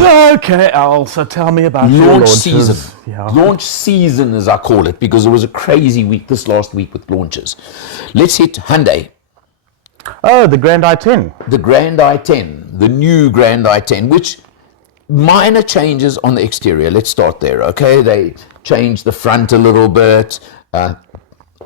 Okay, Al, so tell me about your Launch launches. season. Yeah. Launch season, as I call it, because it was a crazy week this last week with launches. Let's hit Hyundai. Oh, the Grand i10. The Grand i10, the new Grand i10, which minor changes on the exterior. Let's start there, okay? They changed the front a little bit.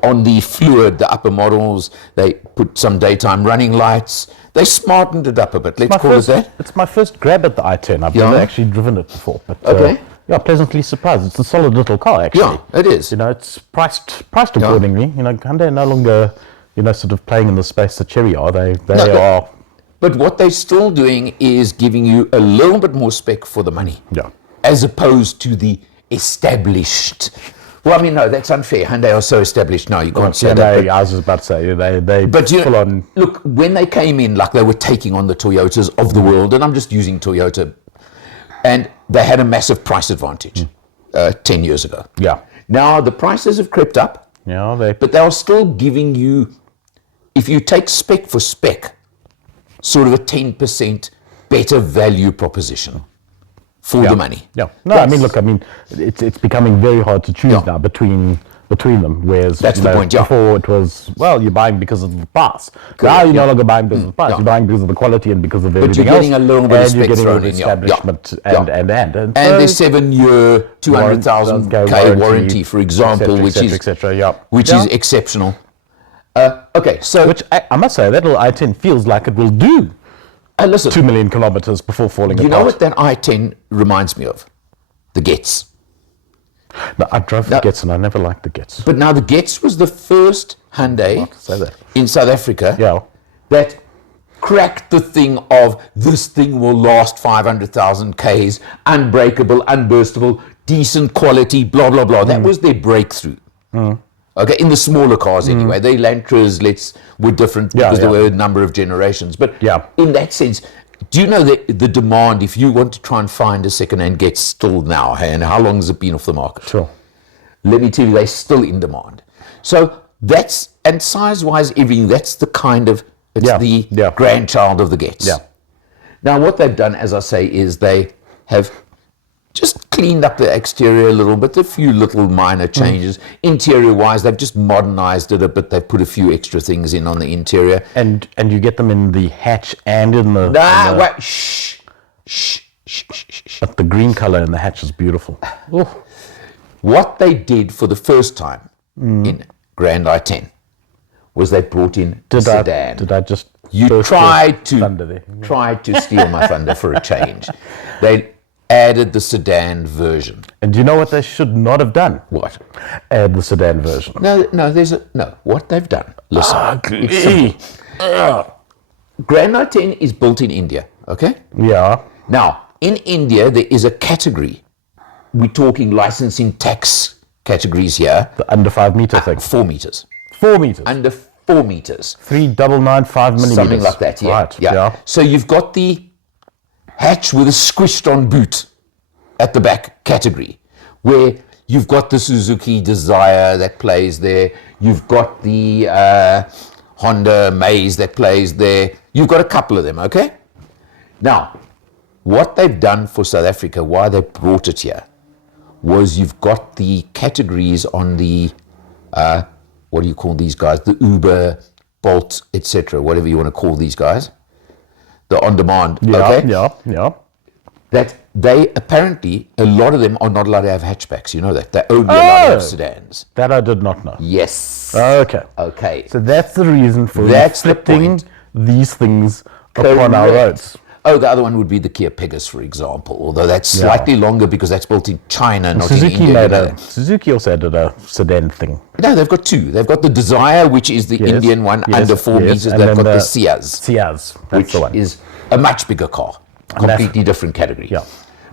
On the Fluid, the upper models, they put some daytime running lights. They smartened it up a bit. Let's call it that. It's my first grab at the i10. I've never actually driven it before. But, Okay. yeah, pleasantly surprised. It's a solid little car, actually. Yeah, it is. You know, it's priced accordingly. You know, Hyundai are no longer, you know, sort of playing in the space that Chery are. They are. But what they're still doing is giving you a little bit more spec for the money. Yeah. As opposed to the established. Well, I mean, no, that's unfair. Hyundai are so established now, you can't say that. I was just about to say, they but you full know, on. look, when they came in, like they were taking on the Toyotas of the world, and I'm just using Toyota, and they had a massive price advantage 10 years ago. Yeah. Now the prices have crept up, Yeah, but they are still giving you, if you take spec for spec, sort of a 10% better value proposition for the money. Yeah. No, I mean, look, it's becoming very hard to choose now between them. Whereas That's the point, before it was, well, you're buying because of the price. Now you're no longer buying because of the price. You're buying because of the quality and because of everything else. But you're getting a little bit of spec you're thrown getting in. establishment and the 7-year, 200,000 K warranty, for example, which is exceptional. Okay, so which I must say, that little i10 feels like it will do. Listen, 2 million kilometers before falling apart. You know what that i10 reminds me of? The Getz. No, I drove the Getz and I never liked the Getz. But now the Getz was the first Hyundai in South Africa that cracked the thing of this thing will last 500,000 Ks, unbreakable, unburstable, decent quality, blah, blah, blah. That was their breakthrough. Okay, in the smaller cars anyway. The Elantra's were different because there were a number of generations. But in that sense, do you know the demand, if you want to try and find a second-hand Getz still now, and how long has it been off the market? Sure. Let me tell you, they're still in demand. So that's, and size-wise, everything, that's the kind of, the grandchild of the Getz. Yeah. Now, what they've done, as I say, is they have just cleaned up the exterior a little bit, a few little minor changes. Interior-wise, they've just modernized it a bit. They've put a few extra things in on the interior. And you get them in the hatch and in the... wait, shh. But the green color in the hatch is beautiful. What they did for the first time in Grand i10 was they brought in a sedan. Did I just... You tried to steal my thunder for a change. They added the sedan version. And do you know what they should not have done? What? Add the sedan version. No, what they've done. Listen. Grand i10 is built in India, okay? Yeah. Now, in India, there is a category. We're talking licensing tax categories here. The under 5 meter thing. 4 meters. 4 meters. Under 4 meters. 3,995 millimeters. Something like that, yeah. Right, yeah. So you've got the hatch with a squished on boot at the back category, where you've got the Suzuki Desire that plays there, you've got the Honda Maze that plays there, you've got a couple of them, okay? Now, what they've done for South Africa, why they brought it here, was you've got the categories on the, what do you call these guys, the Uber, Bolt, etc., whatever you want to call these guys. The on-demand, okay? Yeah. That they apparently, a lot of them are not allowed to have hatchbacks. You know that? They're only allowed to have sedans. That I did not know. Yes. Okay. So that's the reason for inflicting these things upon our roads. Oh, the other one would be the Kia Pegasus, for example, although that's slightly longer because that's built in China, not in India. Suzuki also did a sedan thing. No, they've got two. They've got the Desire, which is the Indian one, under 4 meters. And they've got the Ciaz, which is a much bigger car, completely different category. Yeah.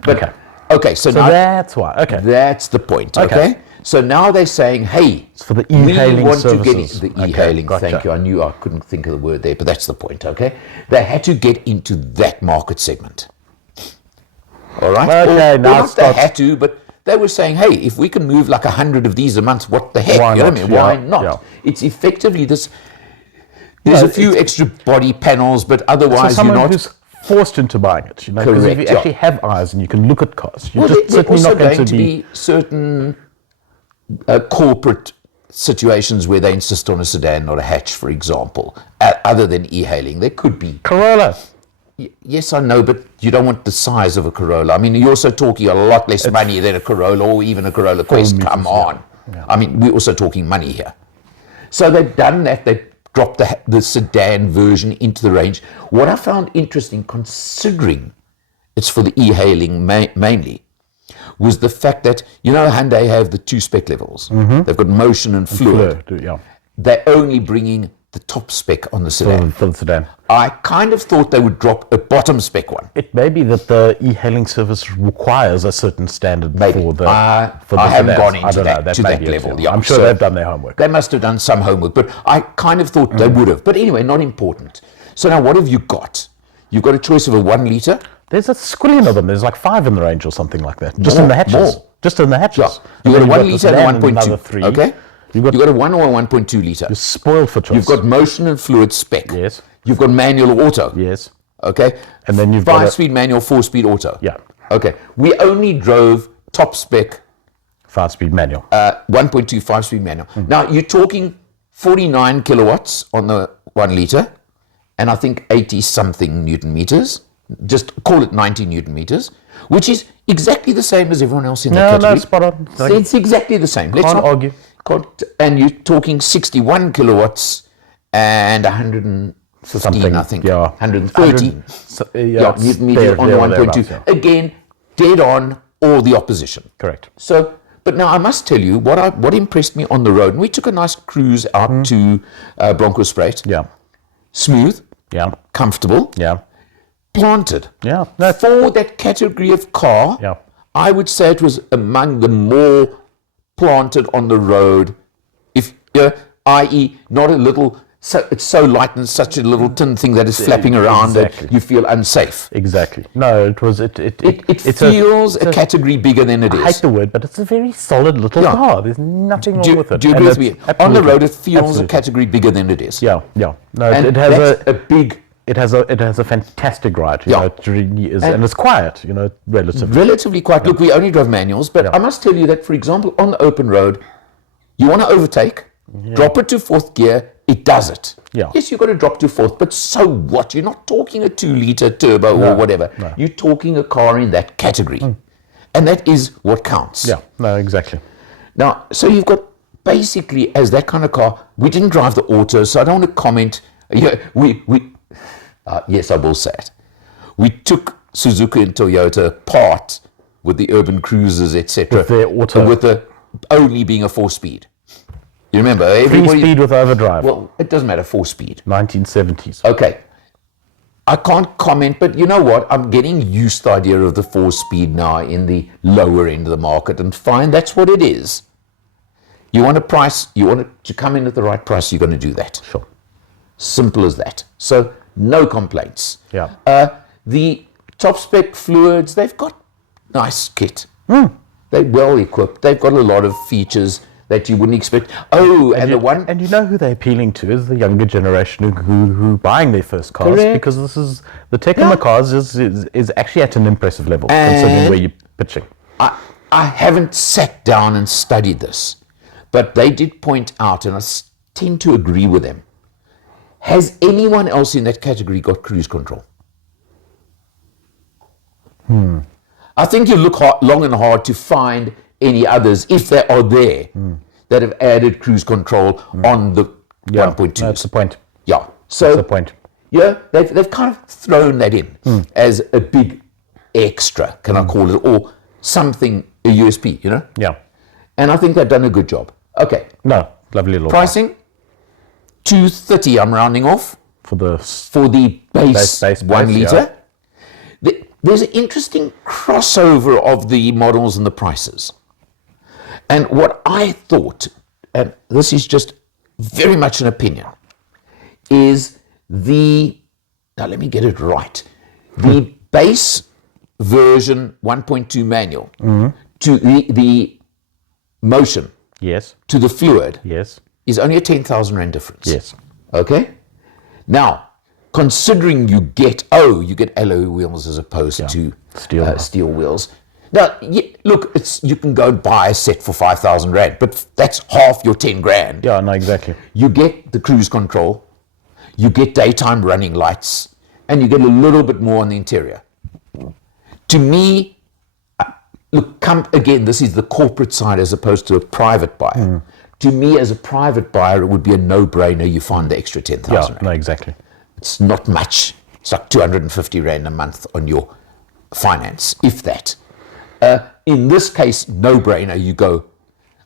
But, okay, so now that's why. Okay. That's the point, okay? So now they're saying, hey, it's for the e-hailing services. The e-hailing, thank you. I knew I couldn't think of the word there, but that's the point, okay? They had to get into that market segment. All right? Okay, now they had to, but they were saying, hey, if we can move like 100 of these a month, what the heck? Why you know not? what I mean? Why not? Yeah. It's effectively this. There's a few extra body panels, but otherwise so you're not. Who's forced into buying it. You know, because if you Correct, yeah. actually have eyes and you can look at cars, you're Well, just there are certainly also not going going to be. certain corporate situations where they insist on a sedan, not a hatch, for example, other than e-hailing. There could be. Corolla. Yes, I know, but you don't want the size of a Corolla. I mean, you're also talking a lot less money than a Corolla or even a Corolla Quest. meters, Come yeah. on. Yeah. I mean, we're also talking money here. So they've done that. They've dropped the sedan version into the range. What I found interesting, considering it's for the e-hailing mainly, was the fact that, you know, Hyundai have the 2 spec levels. They've got motion and fluid. Yeah. They're only bringing the top spec on the sedan. For the sedan. I kind of thought they would drop a bottom spec one. It may be that the e-hailing service requires a certain standard for the. I for the haven't sedans. gone I into don't know, that, to may that be it, level. yeah. Yeah. I'm sure So they've done their homework. They must have done some homework, but I kind of thought they would have. But anyway, not important. So now what have you got? You've got a choice of a 1 litre. There's a squillion of them. There's like 5 in the range or something like that. Just in the hatches. More. Just in the hatches. Yeah. You've got a 1 litre and a 1.2. Another 3. Okay. You've You've got a 1 or a 1.2 litre. You're spoiled for choice. You've got motion and fluid spec. Yes. You've got manual or auto. Yes. Okay. And then you've got 5-speed manual, 4-speed auto. Yeah. Okay. We only drove top spec 5-speed manual. 1.2 5-speed manual. Now you're talking 49 kilowatts on the 1 litre, and I think 80 something Newton meters. Just call it 90 Newton meters, which is exactly the same as everyone else in the category. No, spot on. It's exactly the same. Let's Can't argue. And you're talking 61 kilowatts and 115, Something, I think. yeah. 113. Yeah, Newton meters on the 1.2. yeah. Again, dead on all the opposition. Correct. So, but now I must tell you what impressed me on the road. And we took a nice cruise out to Bronkhorstspruit. Yeah. Smooth, Yeah. comfortable, Yeah. planted. Yeah. No, For that category of car, Yeah. I would say it was among the more planted on the road. If, i.e., not a little. So it's so light and such a little tin thing that is flapping around Exactly. that you feel unsafe. Exactly. No, it was It feels a category bigger than it I hate is. the word, but it's a very solid little Yeah. car. There's nothing wrong with it. Do you And agree with it's me? On the absolutely- road, it feels absolutely. a category bigger than it is. Yeah, yeah. No, And it has that's a big, it has a fantastic ride. You Yeah. know, it really is, and it's quiet. You know, relatively. relatively quiet. Look, we only drove manuals, but I must tell you that, for example, on the open road, you want to overtake, drop it to 4th gear, it does it. Yeah. Yes, you've got to drop to 4th, but so what? You're not talking a 2-litre turbo or whatever. no. You're talking a car in that category. And that is what counts. Yeah. No, exactly. Now, so you've got basically, as that kind of car, we didn't drive the auto, so I don't want to comment. Yeah, yes, I will say it. We took Suzuki and Toyota apart with the urban cruisers, etc. With their auto. With the only being a 4-speed. You remember? 3-speed with overdrive. Well, it doesn't matter, 4-speed. 1970s. Okay. I can't comment, but you know what? I'm getting used to the idea of the 4-speed now in the lower end of the market, and fine, that's what it is. You want a price, you want it to come in at the right price, you're going to do that. Sure. Simple as that. So, no complaints. Yeah. The top spec fluids, they've got nice kit. They're well equipped. They've got a lot of features that you wouldn't expect. Oh, and the one... And you know who they're appealing to is the younger generation who buying their first cars. Correct. Because this is the tech in the cars is actually at an impressive level considering where you're pitching. I haven't sat down and studied this, but they did point out, and I tend to agree with them. Has anyone else in that category got cruise control? I think you look long and hard to find any others, if they are there, that have added cruise control on the 1.2s. That's the point. Yeah. So That's the point. Yeah, they've kind of thrown that in as a big extra, can I call it, or something, a USP, you know? Yeah. And I think they've done a good job. Okay. No, lovely little Pricing, 230 I'm rounding off for the for the base, Base, 1 yeah. litre. There's an interesting crossover of the models and the prices. And what I thought, and this is just very much an opinion, is now let me get it right, the base version 1.2 manual to the motion yes, to the fluid yes, is only a 10,000 Rand difference. yes. Okay? Now, considering you get alloy wheels as opposed to steel wheels. Now, look, you can go and buy a set for 5,000 Rand, but that's half your 10 grand. Yeah, no, exactly. You get the cruise control, you get daytime running lights, and you get a little bit more on the interior. To me, look, again, this is the corporate side as opposed to a private buyer. To me, as a private buyer, it would be a no-brainer. You find the extra 10,000 Rand. No, exactly. It's not much. It's like 250 Rand a month on your finance, if that. In this case, no-brainer, you go.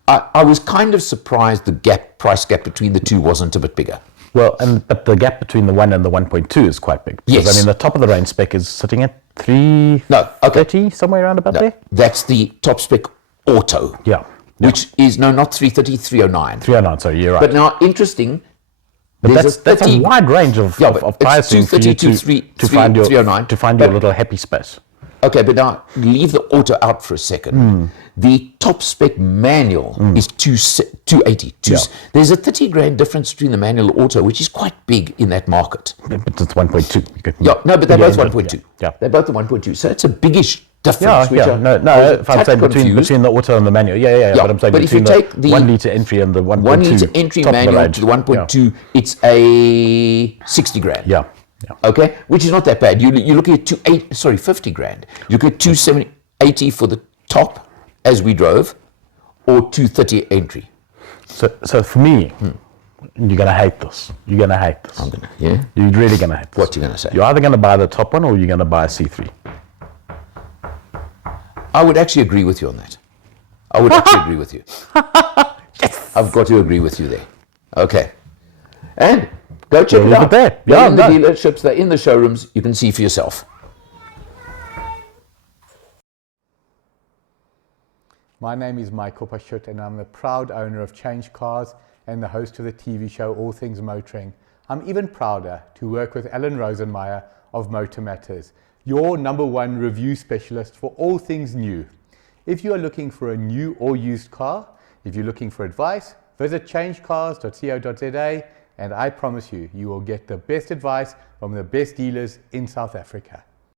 I was kind of surprised the price gap between the two wasn't a bit bigger. Well, but the gap between the 1 and the 1.2 is quite big. Because, Yes. I mean, the top of the range spec is sitting at 330, somewhere around about there. That's the top spec auto. Yeah. Which is, no, not 330, 309. 309, sorry, you're right. But now, interesting, But there's that's a wide range of but pricing it's for you 230 to find your 309. to find your little happy space. Okay, but now leave the auto out for a second. The top spec manual is 280. There's a 30 grand difference between the manual and auto, which is quite big in that market. But it's 1.2. But they're both 1.2. Yeah. They're both the 1.2. So it's a biggish difference. No, if I'm saying between the auto and the manual, but I'm saying but if you between take the 1 litre entry and the 1.2 1 litre entry top of the manual range. to the 1.2, it's a 60 grand. Yeah. Okay, which is not that bad. You're looking at 50 grand. You get 280 for the top as we drove, or 230 entry. So for me, you're gonna hate this. You're gonna hate this. Yeah. You're really gonna hate this. What you gonna say? You're either gonna buy the top one or you're gonna buy a C3. I would actually agree with you on that. I would actually agree with you. Yes. I've got to agree with you there. Okay. And go check it out. There. They're in the dealerships, they're in the showrooms. You can see for yourself. My name is Michael Pashut and I'm the proud owner of Change Cars and the host of the TV show All Things Motoring. I'm even prouder to work with Alan Rosenmeyer of Motor Matters, your #1 review specialist for all things new. If you are looking for a new or used car, if you're looking for advice, visit changecars.co.za and I promise you, you will get the best advice from the best dealers in South Africa.